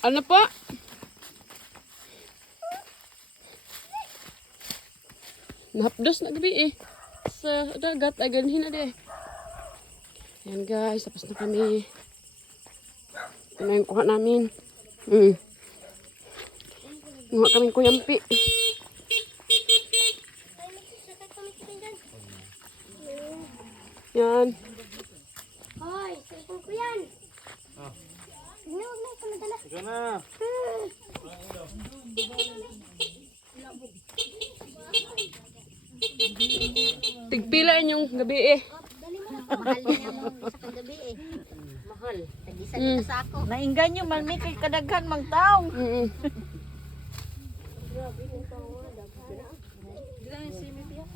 Ano po? Nahapdos na gabi eh. Sa dagat, ay ganhin na di. Ayan guys, tapos na kami. Ito na yung kuha namin. Kuha kaming kuyampi. Yan. Hoy, cellphone ko yan. Sige, huwag na ito madala. Ikaw na. Tigpilaan yung gabi eh. Dali mo na. Mahal na yung sa gabi eh. Mahal. Tag-isa dito sa ako. Nainggan nyo, man may kay kadaghan mang taong.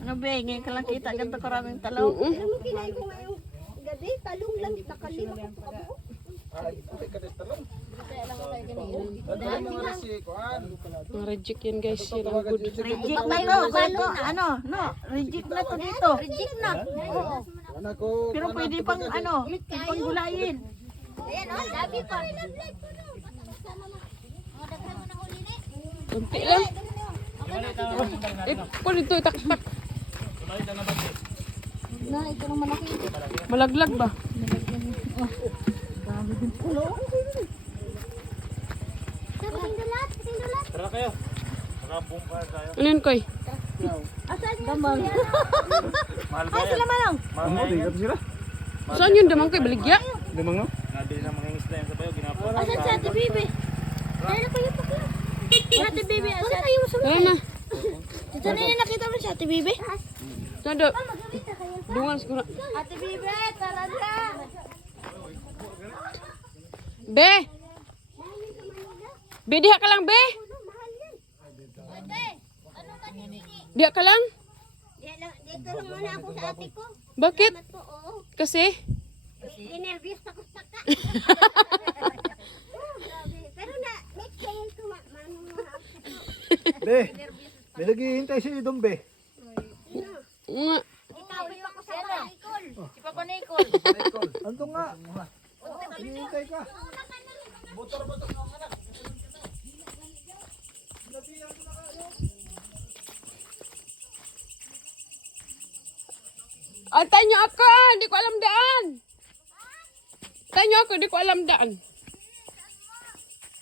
Ano ba, ngayon ka lang kita, ganito karaming talaw. Alam mo, kinain ko ngayong gabi. Talong lang. Nakalima ko pa kabuo. Mga reject yan guys. Yan ang good. Reject na to, bago, ano, no, reject na to dito. Reject na. Oo. Pero pwede pang, ano, pang gulayin. Ayan o, labi pa. Kunti lang. Eh, kung ito, itak-tak. Na, ito naman ako ito. Malaglag ba? Patindulat, patindulat. Tara kayo. Nakabong pa tayo. Ano yun, Koy? Asan yung damang? Mahal ba yan? Manong, Mahal ba yan? sila? Saan yun damang, Koy? Baligya? Limang no? Nabili ng mga isda yan sa bayo. Ginapon. Asan si Ate Bibi? Kaya ko yung pakla. Ate Bibi, asan? Tayo mo Tara na. Dito na yung nakita mo si Ate Bibi? Nado. Dungan siguro. Ate Bibi, tara na. Be! Be, diha ka lang, Be! Ate, ano ka nilini? Diha ka lang? Dito lang muna ako sa ate ko. Bakit? Salamat po, oo. Kasi? Ninervyos ako sa ka. Pero na, next time ko manong mga Be, may naghihintay si Idong Be. Nga. Ikawin pa ko sa Nicole. si Papa Nicole. Anto nga? Naghihintay ka. Antay nyo ako! Hindi ko alam daan! Antay nyo ako, hindi ko alam daan.